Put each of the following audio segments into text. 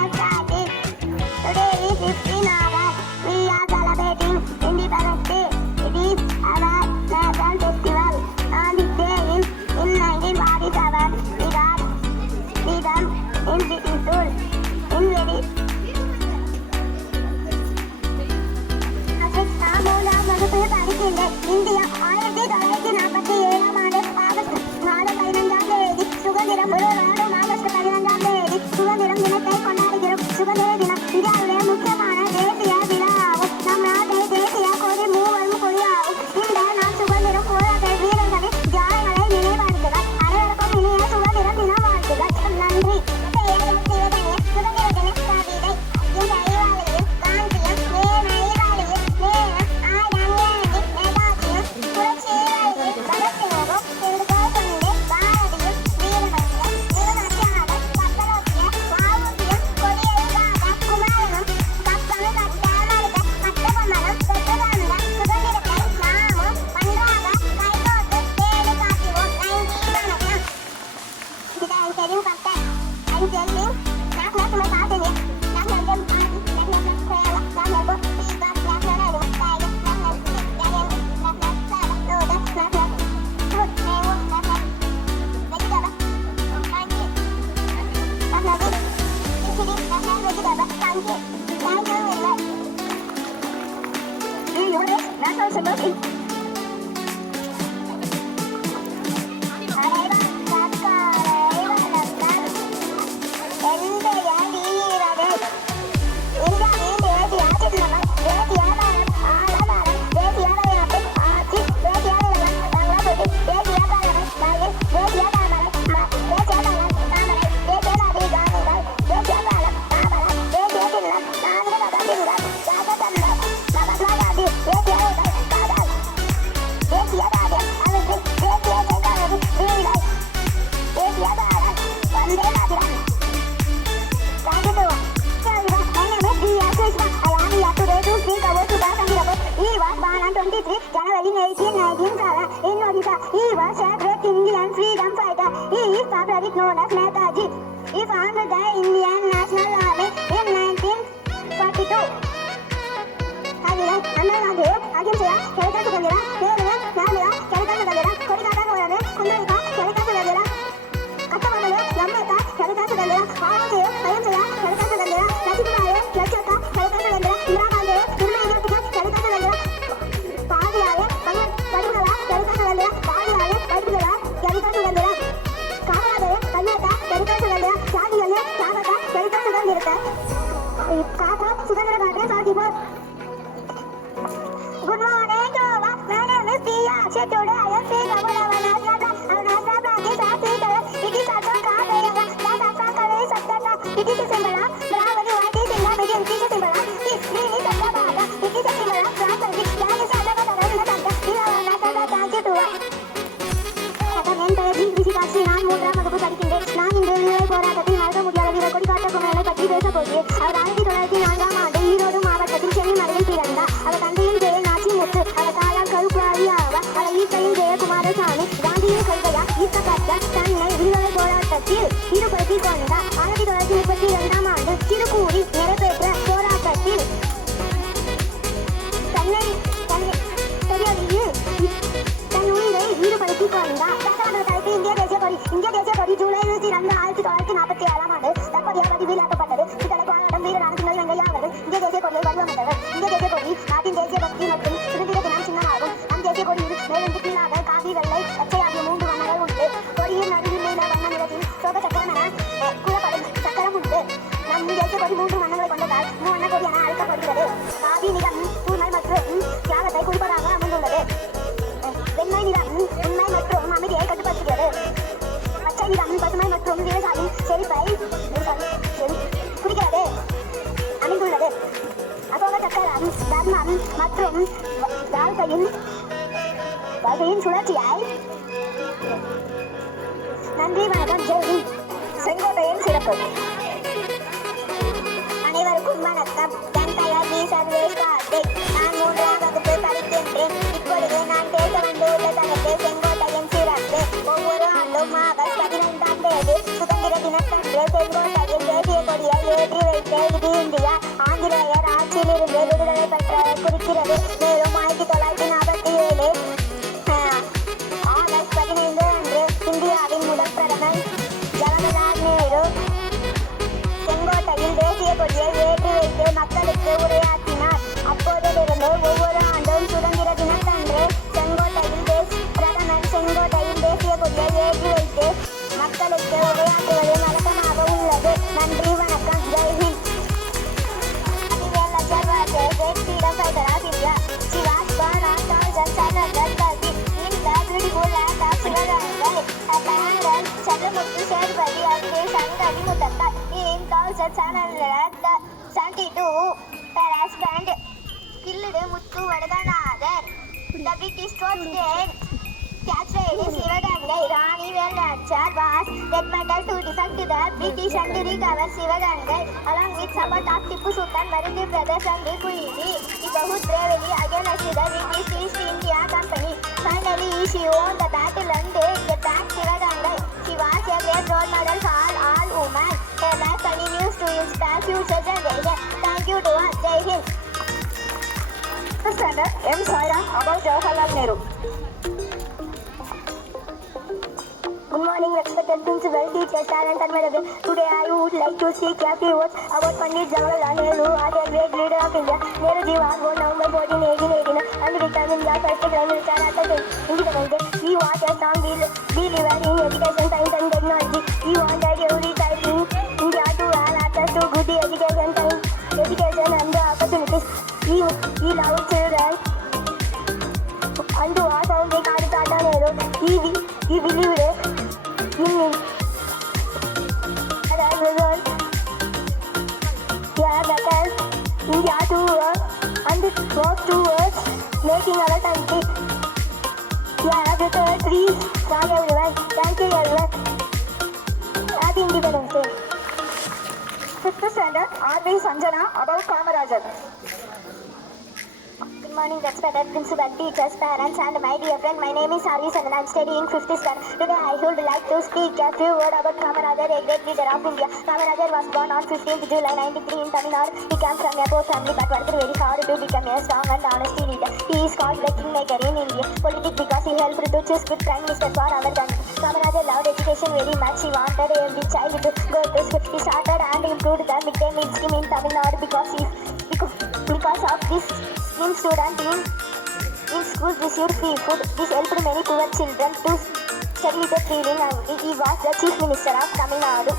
has started. Today is 15 August. We are celebrating Independence Day. It is our national festival. On this day in 1947, we got freedom in British rule. In very மூன்றாம் வகுப்பு படிக்கின்றேன். India 1947 ஆண்டு August மாதம் 15ஆம் தேதி சுதந்திரம் ஒரு நாடும் August 15ஆம் தேதி சுதந்திரம் தினத்தை கொண்டாடுகிறோம். சுதந்திர தினம் இந்தியாவுடைய முக்கியமான தேசிய விழாவாகும். நம் நாட்டை தேசிய கொடி மூவரும் கொடியாகும். இந்த நாள் சுதந்திரம் போராட்ட வீரர்களின் தியாகங்களை நினைவாக்குதல். அனைவருக்கும் இனிய சுதந்திர தின வாழ்த்துக்கள். நன்றி. சுதந்திர தின கவிதை இந்த அறிவாளியும் காந்தியும் நேமைவாளியும் நேரம் ஆடங்காண்டி நேதாஜியும் புரட்சிவாளியும் பகத்சிங்கும் திருக்கோள் கொண்டு பாரதியும் வீரமணியும் திருநாட்டியாளர் கப்பலோட்டிய வாவுசியும் கொடியெழுதாத குமாரனும் கப்பம் கட்ட மறுத்த மத்தபொம்மனும் பெற்றதாமிட சுதந்திரத்தை நாமும் பண்பாக கைகோர்த்து பேணி காத்திவோம். நன்றி, வணக்கம். Kita sharing content. I'm telling national my partner. National them party. National prayer. National book. National national tiger. National lion. National star. Lotus. National fruit. Mango. National vegetable. Kanji. National food. Chili. National vegetable. Kanji. Thank you very much. Do you know national symbol is? January 1897 in Odisha. He was a great Indian freedom fighter. He is popularly known as Netaji. He founded the Indian National Army in 1942. Annalambhe, Aginseya, Kelika Sugandhira, Devaya, Namira, Kelika Sugandhira, Kodikata Kovane, Kundalika, Kelika Sugandhira, Kattamamale, Lamata, Kelika Sugandhira, Vavusiyu, Aginseya, Kelika Sugandhira, Lachimimaya, Lachaka, Kelika Sugandhira, Indira Gandhi, Nirmala Kelika Sugandhira, பாதியாய படுகளா கெரிகா சுகந்திரா பாதியாய படுகளா கெரிகா சுகந்திரா காவலாதய கண்ணாட்டா கெரிகா சுகந்திரா சாதியல்ல சாகட்டா கெரிகா சுகந்திரத்தை காக்கா சுகந்திர காட்டே சாதிப்போம். Good morning to all. My name is Priya. Today I am speaking about our national practice of theatre. It is also called Vedic. That also called Saptaka. It is a symbol of Brahmani. What is in the middle? It is a symbol of this. It is Saptaka. It is a symbol of Brahmani. That is Saptaka. Thank you to all. என் பெயர் D விசிகாட்சி. நான் மூன்றாம் வகுப்பு படிக்கின்றேன். நான் இந்த விடுதலை போராட்டத்தில் மறக்க முடியாத வீரர் கொடிக்காட்ட குமரனை பற்றி பேசப் போகிறேன். அவர் 1904 ஆண்டு ஈரோடு மாவட்டத்தில் சென்னிமலையில் பிறந்தார். அவர் தந்தையின் பெயர் நாச்சிமுத்து. அவர் தாயார் கருப்பாரி ஆவார். அவர் ஈசையின் பெயர் குமாரசாமி. காந்தியின் கொள்கையால் ஈர்க்கப்பட்ட தன்னை விடுதலை போராட்டத்தில் ஈடுபடுத்திக் கொண்டார். 1932 ஆண்டு திருக்கூறி நிறைவேற்ற போராட்டத்தில் தன் உயிரை ஈடுபடுத்திக் கொண்டார். இந்திய தேசிய கொடி ஜூலை 22, 1947 ஆண்டு தற்போதைய வடிவிலாக்கப்பட்டது. இத்தலை போராட்டம் வீரரான சிங்கள வெங்கையா அவர்கள் இந்திய தேசிய கொடியை வடிவமைத்தவர். இந்திய தேசிய கொடி நாட்டின் தேசிய பக்தி மற்றும் சுதந்திர தினம் சின்னமாகும். நம் தேசிய கொடியில் மேலிருந்து கீழாக காவி, வெள்ளை, பச்சை ஆகிய 3 வண்ணங்கள் உண்டு. கொடியின் நடுவில் நீல வண்ண நிறத்தில் சோக சக்கரம் என கூறப்படும் சக்கரம் உண்டு. நம் தேசிய கொடி 3 வண்ணங்களை கொண்டதால் மூவண்ண கொடி என அழைக்கப்படுகிறது. காவி நிறம் தூய்மை மற்றும் தியாகத்தை குறிப்பதாக அமைந்துள்ளது. வெண்மை நிறம் உண்மை மற்றும் அமைதியை கட்டுப்படுத்துகிறது. பச்சை நிறம் பசுமை மற்றும் விவசாயின் செழிப்பை குறிக்கிறது அமைந்துள்ளது. அசோக சக்கரம் தர்மம் மற்றும் வாழ்க்கையின் சுழற்சியை. நன்றி, வணக்கம். ஜெய். செங்கோட்டையின் சிறப்பு. அனைவருக்கும் வணக்கம். என் பெயர் வி சர்வேஷ் கார்த்திக். நான் 3ஆம் வகுப்பு படிக்கின்றேன். இப்பொழுது நான் பேச வந்துள்ள தலைப்பு செங்கோட்டையின் சிறப்பு. ஒவ்வொரு ஆண்டும் ஆகஸ்ட் 15ஆம் தேதி சுதந்திர தினத்தன்று செங்கோட்டையின் தேசிய கொடியை ஏற்றி வைத்த இது இந்தியா ஆங்கிலேயர் ஆட்சியிலிருந்து விடுதலை பெற்ற குறிக்கிறது. மேலும் 1947 ஆகஸ்ட் 15 அன்று இந்தியாவின் முதல் பிரதமர் ஜவஹர்லால் நேரு செங்கோட்டையில் தேசிய கொடியை ஏற்றி வைத்து மக்களுக்கு உரையாற்றினார். அப்போதிலிருந்து ஒவ்வொரு ஆண்டும் சுதந்திர தினத்தன்று பிரதமர் செங்கோட்டையில் தேசிய கொடியை ஏற்றி வைத்து மக்களுக்கு உரையாற்றுவது வழக்கமாக உள்ளது. நன்றி, வணக்கம், ஜெய்ஹிந்த். Great freedom fighter of India. She was born on 1730 in the beautiful land of Sivagangai. Her parents Chandramukhi Sherpati and his son Ravimuttappa. In 1772, her husband killed Muthu Vadaganathar. The British troops then captured Sivagangai. Rani Velanachar was admitted to defect to the British and recover Sivagangai along with support of Tipu Sultan, Marindi brothers and Rikuidi. He fought bravely against the British East India Company. Finally, she won the battle and get back Sivagangai. She was a great role model for all women. Her life continues to inspire future generations. Thank you to us. Jai Hind. Standard M. Sairam about Jawaharlal Nehru. Good morning, respected principal, teachers, parents, and relatives. Today I would like to speak a few words about Pandit Jawaharlal Nehru, as a great leader of India. Nehru was born November 14, 1889, and became India's first Prime Minister after independence. He was a strong believer in education, science, and technology. He wanted every child in India to have access to good education and opportunities. He loved children and was founded called Tata Nehru. He believed in as a result, better India to and work towards making our country. Please, thank everyone. Thank you everyone. Happy Independence Day. 5th Standard R.V. Sanjana about Kamarajar. Good morning, respected principal, teachers, parents, and my dear friend. My name is R.V. Sanjana. I am studying 5th standard. Today I would like to speak a few words about Kamarajar, a great leader of India. Kamarajar was born on 15th July 1993 in Tamil Nadu. He came from a poor family but worked very hard to become a strong and honest leader. He is called the kingmaker in India politics because he helped to choose good prime minister for our country. Kamarajar loved education very much. He wanted every child to go to school. He started and improved the midday meal scheme in Tamil Nadu because of this scheme, students in schools received free food. This helped many poor children to study with freely and he was the chief minister of Tamil Nadu.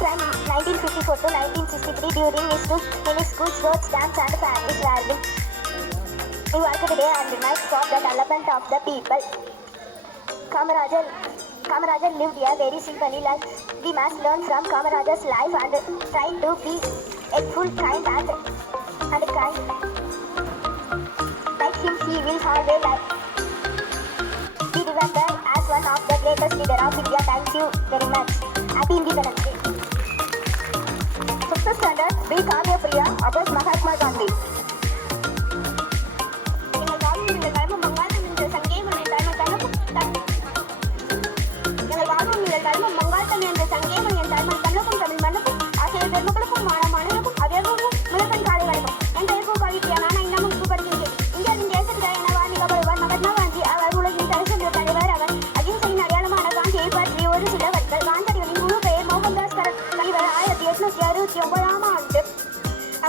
From 1954 to 1963, during his rule, many schools, roads, dams and factories were built. He worked day and night for the development of the people. Kamarajar lived a very simple life. We must learn from Kamarajar's life and try to be helpful, kind and kind. Like him, he will always be remembered as one of the greatest leaders of India. Thank you very much. Happy Independence Day. 5th Standard B. Kamya Priya about Mahatma Gandhi.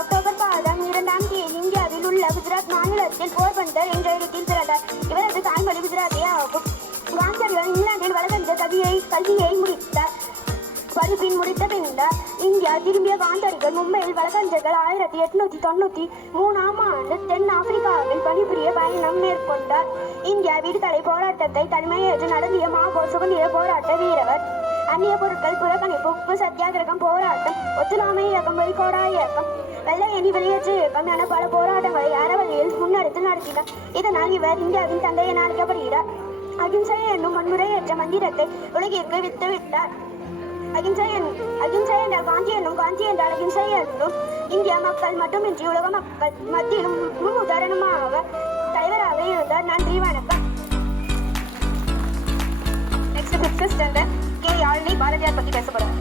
October 2 இந்தியாவில் உள்ள குஜராத் மாநிலத்தில் போர்பந்தர் என்ற இடத்தில் பிறந்தார். இவரது தாய்மொழி குஜராத்தி ஆகும். காந்தியடிகள் இங்கிலாந்தில் வழக்கறிஞர் கல்வியை முடித்தார். படிப்பின் முடித்த பின்னர் இந்தியா திரும்பிய காந்தியடிகள் மும்பையில் வழக்கறிஞர்கள் 1893 ஆண்டு தென் ஆப்பிரிக்காவில் பணிபுரிய பயணம் மேற்கொண்டார். இந்தியா விடுதலை போராட்டத்தை தலைமையேற்று நடத்திய மாபோர் சுதந்திர போராட்ட வீரர். அந்நிய பொருட்கள் புறக்கணிப்பு, உப்பு சத்தியாகிரகம் போராட்டம், ஒத்துழையாமை இயக்கம், வரிகோடா இயக்கம், வெள்ளையணி வெளியேற்று இயக்கம் என பல போராட்டங்களை அறவழியில் முன்னெடுத்து நடத்தினார். இதனால் இவர் இந்தியாவின் தந்தை என அழைக்கப்படுகிறார். அகிம்சை என்னும் வன்முறையற்ற மந்திரத்தை உலகிற்கு விட்டுவிட்டார். அகிம்சை என்றால் காந்தி என்னும், காந்தி என்றால் அகிம்சை என்னும். இந்திய மக்கள் மட்டுமின்றி உலக மக்கள் மத்தியிலும் முன் உதாரணமாக தலைவராக இருந்தார். நன்றி, வணக்கம். Next 5th Standard K. Yazhini Bharathiyar பற்றி பேச போறார்.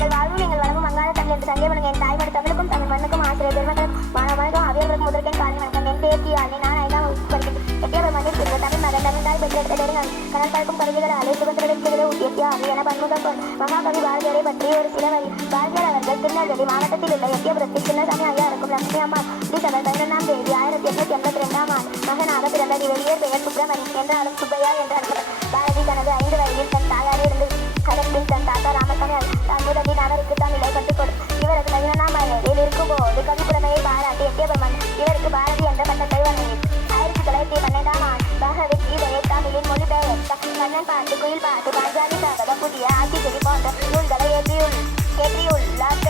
எங்கள் வாழ்வும் எங்கள் வளமும் வங்காள தமிழ் என்று சங்கே வணங்க என் தாய்மொழி தமிழுக்கும் தமிழ் மண்ணுக்கும் ஆசிரியர் பெருமக்களுக்கும் மாணவர்களுக்கும் அவையர்களுக்கும் முதற்கேன் காலை வணக்கம். என் பேத்தி ஆணி நான் 5ஆம் வகுப்பு படிக்கிறேன். எட்டியாபுரம் மண்ணில் பிறந்த தமிழ் மகன் தமிழ் தாய் பெற்றெடுத்த பெருங்கள் கடல் பார்க்கும் கருவிகளாலே சுதந்திரத்திலே ஊட்டிய ஆவி என பன்முகம் கொள் மகாகவி பாரதியாரை பற்றி ஒரு சில வரி. பாரதியார் அவர்கள் திருநெல்வேலி மாவட்டத்தில் உள்ள எட்டியபுரத்தில் சின்னசாமி ஐயா இருக்கும் லட்சுமி அம்மா டிசம்பர் 11ஆம் தேதி 1882ஆம் ஆண்டு மகனாக பிறந்த வெளியேர் பெயர் சுப்பிரமணியன் என்றாலும் சுப்பையா என்று அழைக்கப்பட்டார். பாரதி தனது 5 வயதில் தன் தாயாரை இருந்து கடற்பின் தன் தாத்தா ராமசாமி அன்புதண்டி நகருக்கு தான் நிலை கற்றுக் கொடு. இவருக்கு 11ஆம் வயதில் இருக்கும்போது கவிப்புலமையை பாராட்டி எட்டியபெருமான் இவருக்கு பாரதி என்ற பட்டத்தை வழங்கினார். 1912ஆம் ஆண்டு பகவத் கீதையை தமிழில் மொழிபெயர்த்த கண்ணன் பாட்டு, குயில் பாட்டு, பாஞ்சாலி சபதம், புதிய ஆட்சிச்செடி போன்ற நூல்களை ஏற்றியுள்ளார்.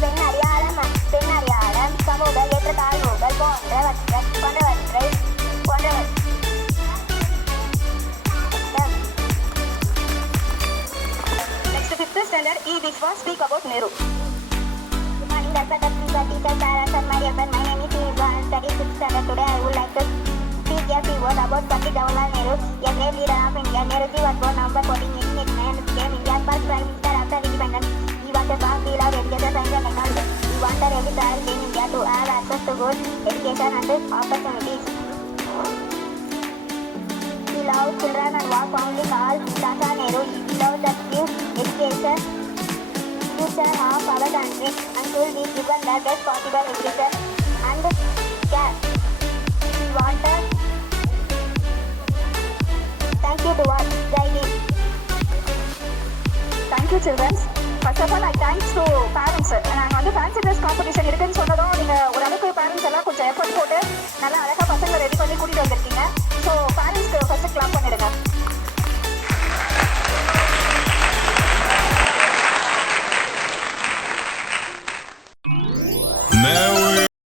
பெண் அடையாளம், சமூக ஏற்றத்தாழ்வுகள் போன்றவற்றை Next 5th standard E. Vishwa speak about Nehru. Good morning, respected teachers, parents, and my dear friend. My name is Nihal. I study 6th standard. Today I would like to speak a few words about Pandit Jawaharlal Nehru, a great leader of India. Nehruji was born November 14, 1889 and became India's first Prime Minister after independence. He was a strong he loved education, science and technology. He wanted every child in India to have access to good education and opportunities. He loved children and was fondly called Tata Nehru. He loved the education future of our country and should be given the best possible education and care. We wanted. Thank you to all. Jai Hind. Thank you children. First of all, I thanks to parents. நாங்கள் வந்து fancy dress competition இருக்குன்னு சொன்னதும் நீங்கள் ஓரளவுக்கு parents எல்லாம் கொஞ்சம் effort போட்டு நல்லா அழகாக